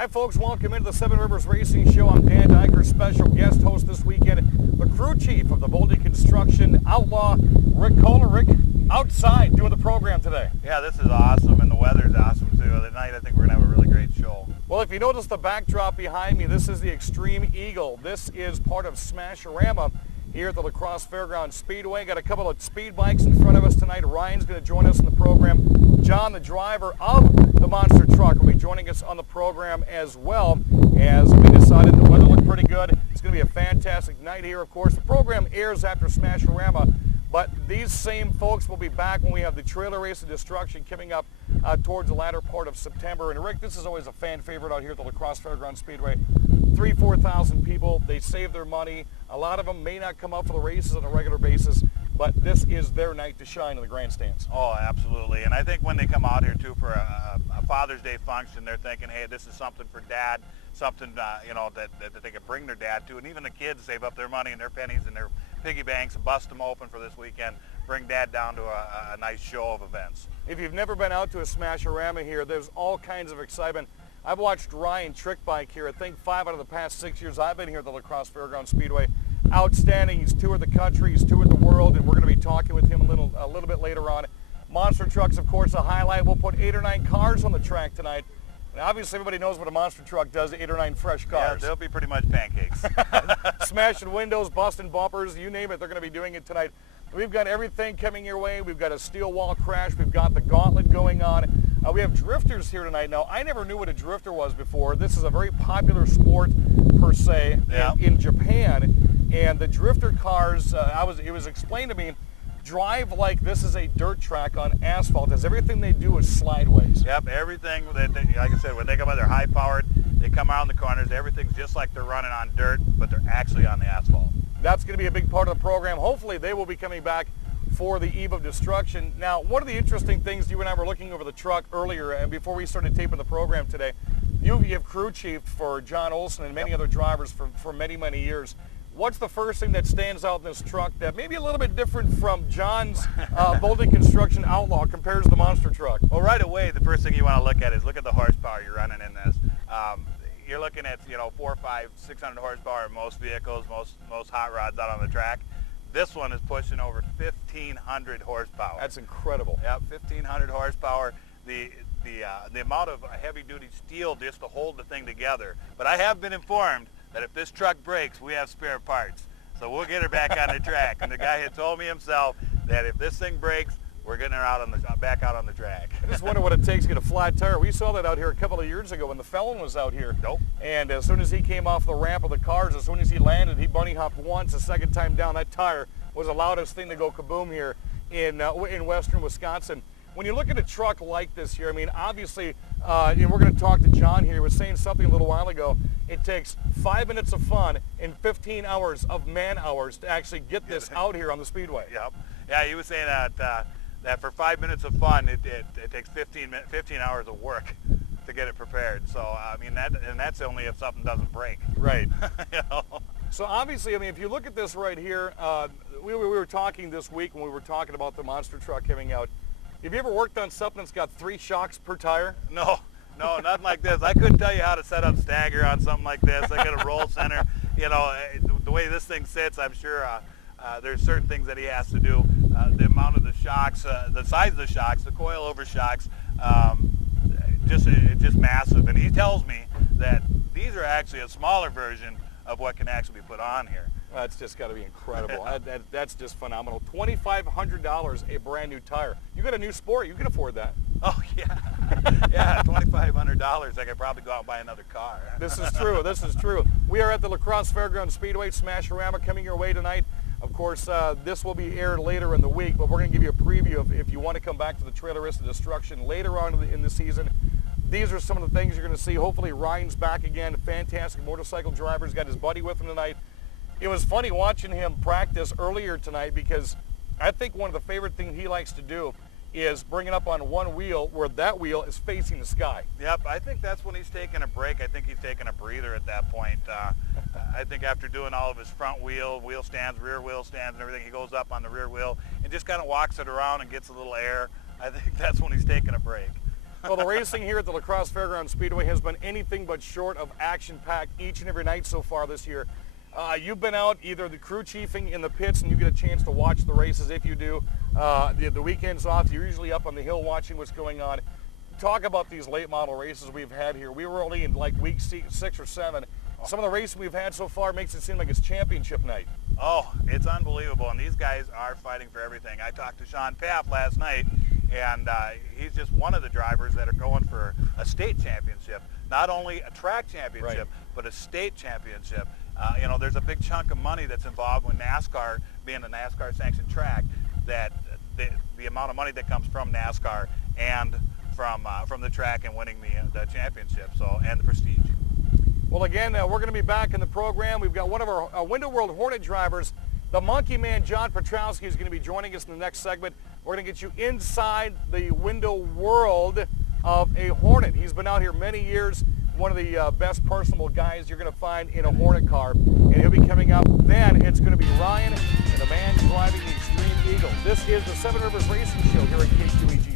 Hi folks, welcome into the Seven Rivers Racing Show. I'm Dan Dyker, special guest host this weekend. The crew chief of the Boulder Construction Outlaw, Rick Koller. Rick, outside doing the program today. Yeah, this is awesome, and the weather's awesome too. Tonight I think we're going to have a really great show. Well, if you notice the backdrop behind me, this is the Extreme Eagle. This is part of Smash-o-Rama here at the La Crosse Fairgrounds Speedway. Got a couple of speed bikes in front of us tonight. Ryan's going to join us in the program. John, the driver of the monster truck, will be joining us on the program as well, as we decided the weather looked pretty good. It's going to be a fantastic night here, of course. The program airs after Smash-o-Rama, but these same folks will be back when we have the Trailer Race of Destruction coming up towards the latter part of September. And Rick, this is always a fan favorite out here at the La Crosse Fairgrounds Speedway. 3,000-4,000 people, they save their money. A lot of them may not come out for the races on a regular basis, but this is their night to shine in the grandstands. Oh, absolutely. And I think when they come out here too for a Father's Day function, they're thinking, hey, this is something for Dad, something that they can bring their dad to. And even the kids save up their money and their pennies and their piggy banks and bust them open for this weekend. Bring Dad down to a nice show of events. If you've never been out to a Smash-o-Rama here, there's all kinds of excitement. I've watched Ryan trick bike here, I think 5 out of the past 6 years I've been here at the La Crosse Fairgrounds Speedway. Outstanding. He's toured the country, he's toured the world, and we're going to be talking with him a little bit later on. Monster trucks, of course, a highlight. We'll put 8 or 9 cars on the track tonight. And obviously, everybody knows what a monster truck does, 8 or 9 fresh cars. Yeah, they'll be pretty much pancakes. Smashing windows, busting bumpers, you name it, they're going to be doing it tonight. We've got everything coming your way. We've got a steel wall crash. We've got the gauntlet going on. We have drifters here tonight. Now, I never knew what a drifter was before. This is a very popular sport, per se, in Japan. And the drifter cars, it was explained to me, drive like this is a dirt track on asphalt, as everything they do is slideways. Yep, everything, like I said, when they come out, they're high-powered. They come around the corners. Everything's just like they're running on dirt, but they're actually on the asphalt. That's going to be a big part of the program. Hopefully they will be coming back for the Eve of Destruction. Now, one of the interesting things, you and I were looking over the truck earlier, and before we started taping the program today, you have crew chief for John Olson and many other drivers for many, many years. What's the first thing that stands out in this truck that maybe a little bit different from John's Boulder Construction Outlaw compares to the monster truck? Well, right away, the first thing you want to look at is look at the horsepower you're running in this. You're looking at 400, 500, 600 horsepower in most vehicles, most hot rods out on the track. This one is pushing over 1,500 horsepower. That's incredible. Yep, 1,500 horsepower. The amount of heavy-duty steel just to hold the thing together. But I have been informed that if this truck breaks, we have spare parts. So we'll get her back on the track. And the guy had told me himself that if this thing breaks, we're getting her back out on the track. I just wonder what it takes to get a flat tire. We saw that out here a couple of years ago when the Felon was out here. Nope. And as soon as he came off the ramp of the cars, as soon as he landed, he bunny hopped once. The second time down, that tire was the loudest thing to go kaboom here in western Wisconsin. When you look at a truck like this here, I mean, obviously, and we're going to talk to John here. He was saying something a little while ago. It takes 5 minutes of fun and 15 hours of man-hours to actually get this out here on the Speedway. Yep. Yeah, he was saying that for 5 minutes of fun, it takes 15 hours of work to get it prepared. So, I mean, that's only if something doesn't break. Right. You know? So obviously, I mean, if you look at this right here, we were talking this week when we were talking about the monster truck coming out. Have you ever worked on something that's got 3 shocks per tire? No, nothing like this. I couldn't tell you how to set up stagger on something like this. I got a roll center. You know, the way this thing sits, I'm sure there's certain things that he has to do. The amount of the shocks, the size of the shocks, the coil-over shocks, just massive. And he tells me that these are actually a smaller version of what can actually be put on here. That's just got to be incredible. That's just phenomenal. $2,500 a brand new tire. You got a new Sport. You can afford that. Oh, yeah. Yeah, $2,500. I could probably go out and buy another car. This is true. This is true. We are at the La Crosse Fairgrounds Speedway. Smash-o-Rama coming your way tonight. Of course, this will be aired later in the week, but we're going to give you a preview of if you want to come back to the Trailer Race of Destruction later on in the season. These are some of the things you're going to see. Hopefully, Ryan's back again. Fantastic motorcycle driver. He's got his buddy with him tonight. It was funny watching him practice earlier tonight because I think one of the favorite things he likes to do is bring it up on one wheel where that wheel is facing the sky. Yep, I think that's when he's taking a break. I think he's taking a breather at that point. I think after doing all of his front wheel stands, rear wheel stands and everything, he goes up on the rear wheel and just kind of walks it around and gets a little air. I think that's when he's taking a break. Well, the racing here at the La Crosse Fairgrounds Speedway has been anything but short of action-packed each and every night so far this year. You've been out either the crew chiefing in the pits and you get a chance to watch the races if you do. The weekends off, you're usually up on the hill watching what's going on. Talk about these late model races we've had here. We were only in like week 6 or 7. Some of the races we've had so far makes it seem like it's championship night. Oh, it's unbelievable, and these guys are fighting for everything. I talked to Sean Papp last night, and he's just one of the drivers that are going for a state championship. Not only a track championship, right, but a state championship. You know, there's a big chunk of money that's involved with NASCAR being a NASCAR sanctioned track, that the amount of money that comes from NASCAR and from the track and winning the championship, and the prestige. Well, again, we're going to be back in the program. We've got one of our Window World Hornet drivers, the Monkey Man, John Petrowski, is going to be joining us in the next segment. We're going to get you inside the window world of a Hornet. He's been out here many years, one of the best personable guys you're going to find in a Hornet car, and he'll be coming up. Then it's going to be Ryan and the man driving the Extreme Eagle. This is the Seven Rivers Racing Show here at KQEG.